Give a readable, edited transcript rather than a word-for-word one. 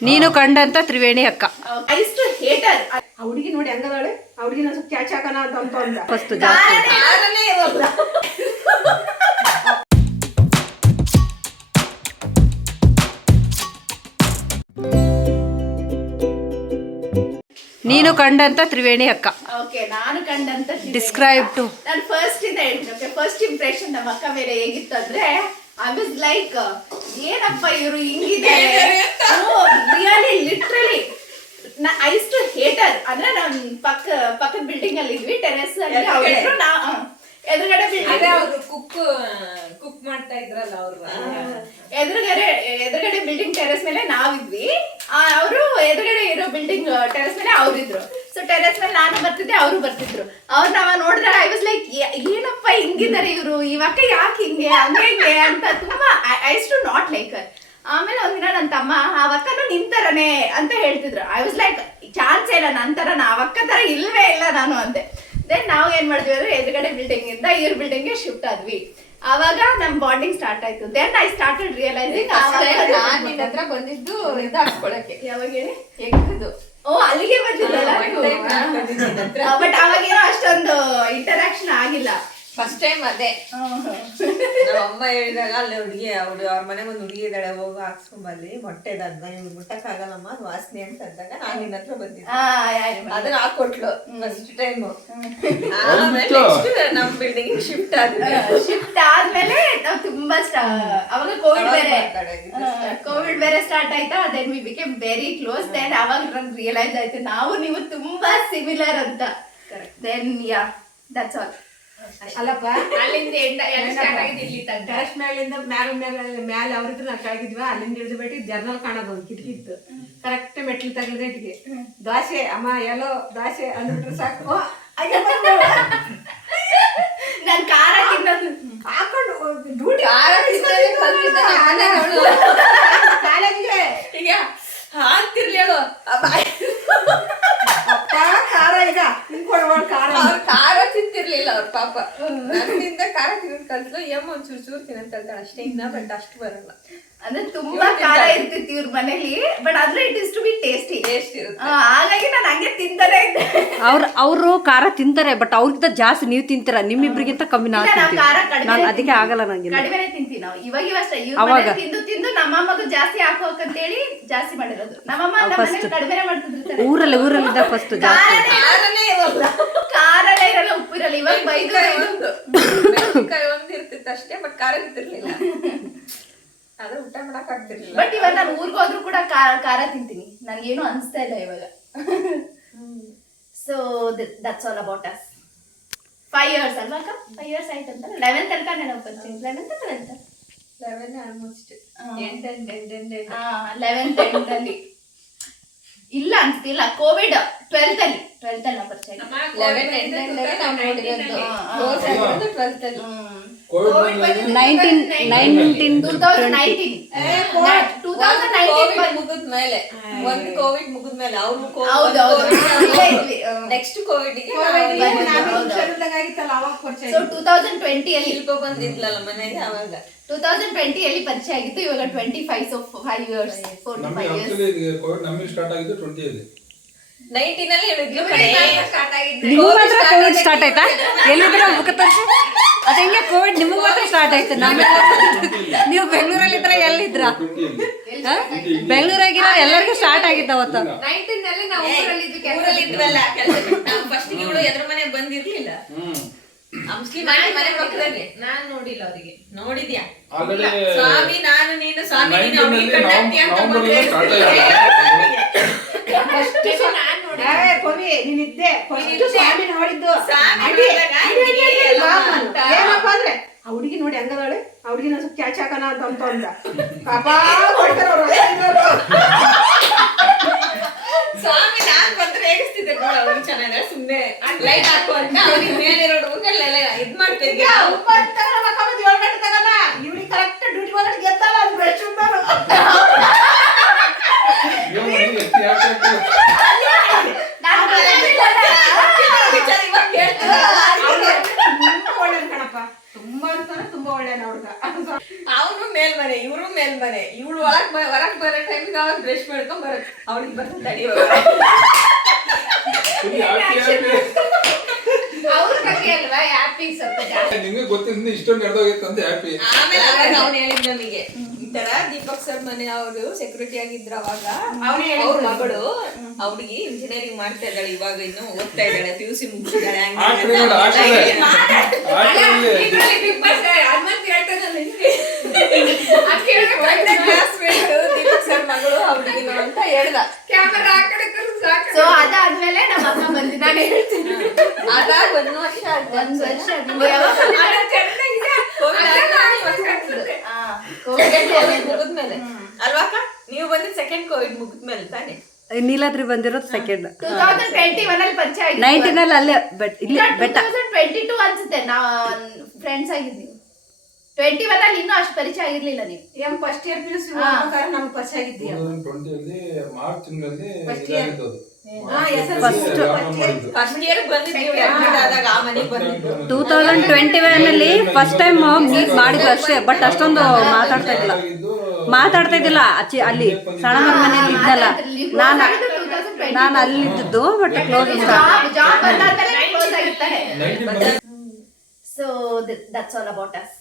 ನೀನು ಕಂಡಂತ ತ್ರಿವೇಣಿ ಅಕ್ಕ ಐಸ್ಟ್ ಹೇಟರ್ ಆ ಹುಡುಗಿ ನೋಡಿ ಹಂಗದಾಳೆ ಆ ಹುಡುಗಿನ ಸ್ವಲ್ಪ ಕ್ಯಾಚ್ ಹಾಕೋಣ ಅಂತ ಅಂದ ಫಸ್ಟ್ ಜಾಸ್ತಿ ನೀನು ಕಂಡಂತ ತ್ರಿವೇಣಿ ಅಕ್ಕ ಓಕೆ ನಾನು ಕಂಡಂತ ಡಿಸ್ಕ್ರೈಬ್ ಟು ನಾನು ಫಸ್ಟ್ ಇಂದ ಹೇಳ್ತೀನಿ ಓಕೆ ಫಸ್ಟ್ ಇಂಪ್ರೆಷನ್ ನಮ್ಮ ಅಕ್ಕ ಮೇಲೆ ಹೇಗಿತ್ತು ಅಂದ್ರೆ ಐ ವಾಸ್ ಲೈಕ್ ಏನಪ್ಪ ಇವರು ಹಿಂಗಿದ್ದಾರೆ ರಿಯಲಿ ಲಿಟ್ರಲಿ ಐಸ್ ಟು ಹೇಟರ್ ಅಂದ್ರೆ ನಾವು ಪಕ್ಕದ ಬಿಲ್ಡಿಂಗ್ ಅಲ್ಲಿ ಇದ್ವಿ ಟೆರೆಸ್ ಅಲ್ಲಿ ಅವ್ರು ಎದುರುಗಡೆ ಬಿಲ್ಡಿಂಗ್ ಕುಕ್ ಮಾಡ್ತಾ ಇದ್ರಲ್ಲ ಅವ್ರು ಎದುರುಗಡೆ ಬಿಲ್ಡಿಂಗ್ ಟೆರೆಸ್ ಮೇಲೆ ನಾವಿದ್ವಿ ಅವರು ಎದುರುಗಡೆ ಇರೋ ಬಿಲ್ಡಿಂಗ್ ಟೆರೆಸ್ ಮೇಲೆ ಅವ್ರಿದ್ರು ಸೊ ಟೆರೆಸ್ ಮೇಲೆ ನಾನು ಬರ್ತಿದ್ದೆ ಅವರು ಬರ್ತಿದ್ರು ಅವ್ರು ನಾವ ನೋಡಿದ್ರೆ ಐ ವಾಸ್ ಲೈಕ್ ಏನಪ್ಪ ಹಿಂಗಿದ್ದಾರೆ ಇವರು ಇವಾಗ ಯಾಕೆ ಹಿಂಗೆ ಹಂಗೆ ಅಂತ ತುಂಬಾ ಐಸ್ ಟು ನಾಟ್ ಲೈಕ್ ಆಮೇಲೆ ಒಂದಿನ ನನ್ನ ತಮ್ಮ ಆ ಅಕ್ಕನು ನಿಂತರನೇ ಅಂತ ಹೇಳ್ತಿದ್ರು ಐ ವಾಸ್ ಲೈಕ್ ಚಾನ್ಸ್ ಇಲ್ಲ ನಂತರ ಆ ಅಕ್ಕ ತರ ಇಲ್ವೇ ಇಲ್ಲ ನಾನು ಅಂತೆ ದೆನ್ ನಾವು ಏನ್ ಮಾಡಿದ್ವಿ ಅಂದ್ರೆ ಎದುರುಗಡೆ ಬಿಲ್ಡಿಂಗ್ ಇಂದ ಇವ್ರ ಬಿಲ್ಡಿಂಗ್ ಗೆ ಶಿಫ್ಟ್ ಆದ್ವಿ ಆವಾಗ ನಮ್ ಬಾಂಡಿಂಗ್ ಸ್ಟಾರ್ಟ್ ಆಯ್ತು ದೆನ್ ಐ ಸ್ಟಾರ್ಟೆಡ್ ರಿಯಲೈಸಿಂಗ್ ನಿನ್ನ ಹತ್ರ ಬಂದಿದ್ದು ಇದು ಹಾಕ್ಕೊಳಕ್ಕೆ ಯಾವಾಗ ಹೇಳಿ ಹೆಂಗದು ಓ ಅಲ್ಲಿಗೆ ಬಂದಿದ್ದಲ್ಲ ಬಟ್ ಅವಾಗೇನೋ ಅಷ್ಟೊಂದು ಇಂಟರಾಕ್ಷನ್ ಆಗಿಲ್ಲ ಫಸ್ಟ್ ಟೈಮ್ ಅದೇ ನಮ್ಮ ಅಮ್ಮ ಹೇಳಿದಾಗ ಅಲ್ಲಿ ಹುಡುಗಿ ಅವ್ರ ಮನೆಗೆ ಒಂದು ಹುಡುಗಿ ಇದ್ದಾಳೆ ಹೋಗು ಹಾಕ್ಸ್ಕೊಂಬಲ್ಲಿ ಮೊಟ್ಟೆದನ್ನ ಇವ್ರು ಮುಟ್ಟಕ್ಕಾಗಲ್ಲಮ್ಮ ಅದು ವಾಸನೆ ಅಂತ ಅಂದಾಗ ನಾನು ನಿನ್ನ ಹತ್ರ ಬಂದಿದ್ದೆ ಅದನ್ನ ಹಾಕೊಟ್ಲು ಫಸ್ಟ್ ಟೈಮ್ ಆಮೇಲೆ ನೆಕ್ಸ್ಟ್ ನಮ್ ಬಿಲ್ಡಿಂಗ್ ಶಿಫ್ಟ್ ಆದ್ಮೇಲೆ ನಾವು ತುಂಬಾ ಅವಾಗ ಕೋವಿಡ್ ಬೇರೆ ಸ್ಟಾರ್ಟ್ ಆಯ್ತಾ then we became very close then ಅವಾಗ ನಂಗೆ ರಿಯಲೈಸ್ ಆಯ್ತು ನಾವು ನೀವು ತುಂಬಾ ಸಿಮಿಲರ್ ಅಂತ ದೆನ್ ಯಾ ದಟ್ಸ್ ಆಲ್ ಅಲ್ಲಪ್ಪ ಅಲ್ಲಿಂದ ಸ್ಟಾರ್ಟ್ ಆಗಿದೆ ಇಲ್ಲಿ ಟೆರೆಸ್ ಮೇಲಿಂದ ಮ್ಯಾಲೆ ಅವ್ರಿದ್ರು ನಾವು ಕೆಳಗಿದ್ವಿ ಅಲ್ಲಿಂದ ಇಳಿದು ಬಿಟ್ಟು ಜರ್ನಲ್ ಕಾಣೋದು ಒಂದು ಕಿಟಕಿ ಇತ್ತು ಕರೆಕ್ಟ್ ಮೆಟ್ಲು ತಗದಿಟ್ಟಿಗೆ ದಾಸೆ ಅಮ್ಮ ಎಲ್ಲೋ ದಾಸೆ ಅಂದ್ಬಿಟ್ರೆ ಸಾಕು ನನ್ ಖಾರ ತಿನ್ನೋದು ಹಾಕೊಂಡು ಡ್ಯೂಟಿ ಕಾಲೇಜಿಗೆ ಈಗ ಹಾಕ್ತಿರ್ಲಿ ಹೇಳು ಅಪ್ಪ ಖಾರ ಈಗ ಹಿಂದ್ಕೊಡ್ಬಾರ್ದು ಖಾರ ಅವ್ರ ಖಾರ ತಿಂತಿರ್ಲಿಲ್ಲ ಅವ್ರ ಪಾಪ ನನ್ನಿಂದ ಖಾರ ತಿನ್ನೋದ್ ಕಲ್ತ್ಲು ಎಮ್ಮ ಒಂಚೂರು ಚೂರು ತಿನ್ನೋದ್ ಕಲ್ತಾಳ ಅಷ್ಟೇ ಇನ್ನ ಬಟ್ ಅಷ್ಟು ಬರಲ್ಲ ಅಂದ್ರೆ ತುಂಬಾ ಖಾರ ಇರ್ತಿತ್ತು ಇವ್ರ ಮನೇಲಿ ಬಟ್ ಆದ್ರೆ it is to be tasty ಇರುತ್ತೆ ಹಾಗಾಗಿ ನಾನು ಹಂಗೆ ತಿಂತಾನೆ ಇದ್ದೆ ಅವರು ಖಾರ ತಿಂತಾರೆ ಬಟ್ ಅವ್ರಿಗಿಂತ ಜಾಸ್ತಿ ನೀವು ತಿಂತೀರಾ ನಿಮ್ಮಿಬ್ರಿಗಿಂತ ಕಮ್ಮಿ ನಾನು ಖಾರ ನಾನು ಅದಕ್ಕೆ ಆಗಲ್ಲ ನಂಗೆ ಕಡಿಮೆನೆ ತಿಂತೀವಿ ನಾವು ಇವಾಗ ಅಷ್ಟೇ ಇವ್ರ ತಿಂದು ತಿಂದು ನಮ್ಮಮ್ಮಗೂ ಜಾಸ್ತಿ ಹಾಕೋಕಂತೇಳಿ ಜಾಸ್ತಿ ಮಾಡಿರೋದು ನಮ್ಮಮ್ಮ ನಮ್ಮ ಕಡಿಮೆನೆ ಮಾಡ್ತಿದ್ರು ಊರಲ್ಲಿ ಇದ್ದಾಗ ಫಸ್ಟ್ ಜಾಸ್ತಿ ಖಾರನೇ ಇರಲ್ಲ ಉಪ್ಪು ಇರಲ್ಲ ಇವಾಗ ಬೈದು ಒಂದ್ ಇರ್ತಿತ್ತು ಅಷ್ಟೇ ಬಟ್ ಖಾರ ತಿಂತಿರ್ಲಿಲ್ಲ ಆದ್ರೆ ಊಟ ಮಾಡಕ್ ಆಗ್ತಿರ್ಲಿಲ್ಲ ಬಟ್ ಇವಾಗ ನಾನು ಊರ್ಗ್ ಹೋದ್ರು ಕೂಡ ಖಾರ ತಿಂತೀನಿ ನನ್ಗೇನು ಅನ್ಸ್ತಾ ಇಲ್ಲ ಇವಾಗ so that's all about us 5 years ಅಲ್ವಾ ಅಕ್ಕ 5 years ಆಯ್ತಂತ 11th ತನಕ ನೆನಪು ಬರ್ತೀನಿ 11th 11 ಆಲ್ಮೋಸ್ಟ್ 11th ಅಲ್ಲಿ ಇಲ್ಲ ಅನ್ಸ್ತಿಲ್ಲ ಕೋವಿಡ್ 12th ಅಲ್ಲಿ ನಾವು ಪರಿಚಯ 2019 ಒಂದು ಕೋವಿಡ್ ಮುಗಿದ್ಮೇಲೆ ಅವ್ರು ನೆಕ್ಸ್ಟ್ ಕೋವಿಡ್ ಗೆ 2020 ಅಲ್ಲಿ ಶಿಲ್ಪ ಬಂದಿದ್ಲಲ್ಲ ಮನೆಗೆ ಅವಾಗ 2020 ಅಲ್ಲಿ ಪರಿಚಯ ಆಗಿತ್ತು ಇವಾಗ 25 so 5 years 4 to 5 years Covid ನಮಗೆ ಸ್ಟಾರ್ಟ್ ಆಗಿದ್ದು 20 ಅಲ್ಲಿ 19 ಅಲ್ಲಿ ಹೇಳಿದ್ಲು ಕಡೆ ಸ್ಟಾರ್ಟ್ ಆಗಿದ್ದು ನಿಮ್ಗೆ ಮಾತ್ರ ಕೋವಿಡ್ ಸ್ಟಾರ್ಟ್ ಆಯ್ತಾ ಎಲ್ಲಿದ್ರ ಮುಖ ತೋರಿಸಿ ಅದ ಹೆಂಗೆ ಕೋವಿಡ್ ನಿಮಗೆ ಮಾತ್ರ ಸ್ಟಾರ್ಟ್ ಆಯ್ತು ನೀವು ಬೆಂಗಳೂರಲ್ಲಿ ಇದ್ರ ಎಲ್ಲಿದ್ರ ಬೆಂಗಳೂರಾಗಿರೋ ಎಲ್ಲರಿಗೂ ಸ್ಟಾರ್ಟ್ ಆಗಿತ್ತು ಅವತ್ತು 19 ಅಲ್ಲಿ ನಾವು ಊರಲ್ಲಿ ಇದ್ವಲ್ಲ ಕೆಲಸ ನಾವು ಫಸ್ಟ್ ಇವಳು ಎದ್ರ ಮನೆಗೆ ಬಂದಿರ್ಲಿಲ್ಲ ಮುಸ್ಲಿಂ ಮನೆ ಪಕ್ಕದಲ್ಲಿ ನಾನು ನೋಡಿಲ್ಲ ಅವರಿಗೆ ನೋಡಿದ್ಯಾ ಸ್ವಾಮಿ ನಾನು ನೀನು ಸ್ವಾಮಿ ನೀನು ಅವನಿಗೆ ಕಂಡಕ್ತಿ ಅಂತ ಬಂದ್ರೆ ನೀನಿದ್ದೆ ಸ್ವಾಮಿ ನೋಡಿದ್ದು ಏನಪ್ಪ ಅಂದ್ರೆ ಆ ಹುಡುಗಿ ನೋಡಿ ಹಂಗದಾಳೆ ಆ ಹುಡುಗಿನ ಸ್ವಲ್ಪ ಕ್ಯಾಚ್ ಹಾಕೋಣ ಅಂತ ಅಂದ ಪಾಪ ಸ್ವಾಮಿ ನಾನ್ ಬಂದ್ರೆ ಹೇಗಿಸ್ತಿದ್ದೆ ನೋಡ ಅವ್ರು ಚೆನ್ನಾಗಿ ಸುಮ್ನೆ ಲೈಟ್ ಹಾಕು ಅಂತ ಅವ್ರಿಗೆ ಮೇಲೆ ಹುಡುಗಲ್ಲೆಲ್ಲ ಇದ್ ಮಾಡ್ತಿದ್ದೆ ಇವ್ರಿಗೆ ಕರೆಕ್ಟ್ ಡ್ಯೂಟಿ ಒಳಗಡೆ ಗೆದ್ದಲ್ಲ ಅದು ಬೆಸ್ಟ್ ತುಂಬಾ ಒಳ್ಳೆ ಕಣಪ್ಪ ತುಂಬಾ ಅಂತಾನೆ ತುಂಬಾ ಒಳ್ಳೆ ಹುಡುಗ ಅವನು ಮೇಲ್ಮನೆ ಇವರು ಮೇಲ್ಮನೆ ಇವಳು ಹೊರಗ್ ಬರೋ ಟೈಮಿಗೆ ಅವಾಗ ಬ್ರಷ್ ಮಾಡ್ಕೊಂಡ್ ಬರೋದು ಅವಳಿಗೆ ಬರ್ತದೆ ಅವ್ರ ಬಗ್ಗೆ ಅಲ್ವಾ ಹ್ಯಾಪಿ ಸ್ವಲ್ಪ ಜಾಸ್ತಿ. ನಿಮ್ಗೆ ಗೊತ್ತಿಲ್ಲ ಇಷ್ಟೊಂದು ನಡೆದೋಗಿತ್ತು ಅಂತ ಹ್ಯಾಪಿ. ಆಮೇಲೆ ಅವಾಗ ಅವ್ನು ಹೇಳಿದ್ ನಮಗೆ ಈ ತರ ದೀಪಕ್ ಸರ್ ಮನೆ ಅವರು ಸೆಕ್ಯೂರಿಟಿ ಆಗಿದ್ರು ಅವಾಗ ಅವ್ರ ಮಗಳು ಅವ್ರಿಗೆ ಇಂಜಿನಿಯರಿಂಗ್ ಮಾಡ್ತಾ ಇದ್ದಾಳೆ ಇವಾಗ ಇನ್ನು ಓದ್ತಾ ಇದ್ದಾಳೆ PUC ಮುಗಿಸಿದ್ದಾಳೆ ಆ ಕಡೆ ನೋಡು, ಆ ಕಡೆ. ಆ ಕಡೆಯಲ್ಲಿ ದೀಪಕ್ ಸರ್ ಮಗಳು ಅವ್ರಿಗೆ ಅಂತ ಹೇಳ್ದ ಸೊ ಅದಾದ್ಮೇಲೆ ನಮ್ಮ ಅಕ್ಕ ಬಂದಿ ನಾನು ಹೇಳ್ತೀನಿ ಅದಾಗ 1 ವರ್ಷ ಒಂದ್ ವರ್ಷ ಆದ್ಮೇಲೆ ಯಾವಾಗ ಮುಗಿದ್ಮೇಲೆ ಅಲ್ವಾಕ ನೀವು ಬಂದಿದ್ ಸೆಕೆಂಡ್ ಕೋವಿಡ್ ಮುಗಿದ್ಮೇಲೆ ತಾನೆ ನೀಲಾದ್ರಿ ಬಂದಿರೋದು ಸೆಕೆಂಡ್ 2021 ಅಲ್ಲಿ ಪರಿಚಯ ಆಗಿದೆ. 19 ಅಲ್ಲಿ ಅಲ್ಲೇ ಇಲ್ಲಿ ಬೆಟ್ಟ 2022 ಅನ್ಸುತ್ತೆ ನಾವು ಫ್ರೆಂಡ್ಸ್ ಆಗಿದ್ದೀವಿ. 21 ಅಲ್ಲಿ ಇನ್ನೂ ಅಷ್ಟು ಪರಿಚಯ ಆಗಿರ್ಲಿಲ್ಲ ನೀವು. ಫಸ್ಟ್ ಇಯರ್ PUC ನಮ್ಗೆ ಪರಿಚಯ ಆಗಿದ್ದೀಯ 2020 ಮಾರ್ಚ್ ತಿಂಗಳಲ್ಲಿ First year. ಇದಾಗಿದ್ದು ಅದು. ಫಸ್ಟ್ ಇಯರ್ ಬಂದಿದ್ದೀವಿ admit ಆದಾಗ ಆ ಮನೆಗೆ ಬಂದಿದ್ದು 2021 ಅಲ್ಲಿ ಫಸ್ಟ್ ಟೈಮ್ ಮೀಟ್ ಮಾಡಿದ್ವಿ ಅಷ್ಟೇ. ಬಟ್ ಅಷ್ಟೊಂದು ಮಾತಾಡ್ತಾ ಇದ್ದಿಲ್ಲ ಅಲ್ಲಿ ಸಣ್ಣಮ್ಮನ ಮನೇಲಿ ಇದ್ದಲ್ಲ ನಾನು ಅಲ್ಲಿದ್ದು ಬಟ್ ಕ್ಲೋಸ್ ಜಾಬ್ ಬಂದಾದ್ಮೇಲೆ ಕ್ಲೋಸ್ ಆಗಿರ್ತಾರೆ. So that's all about us.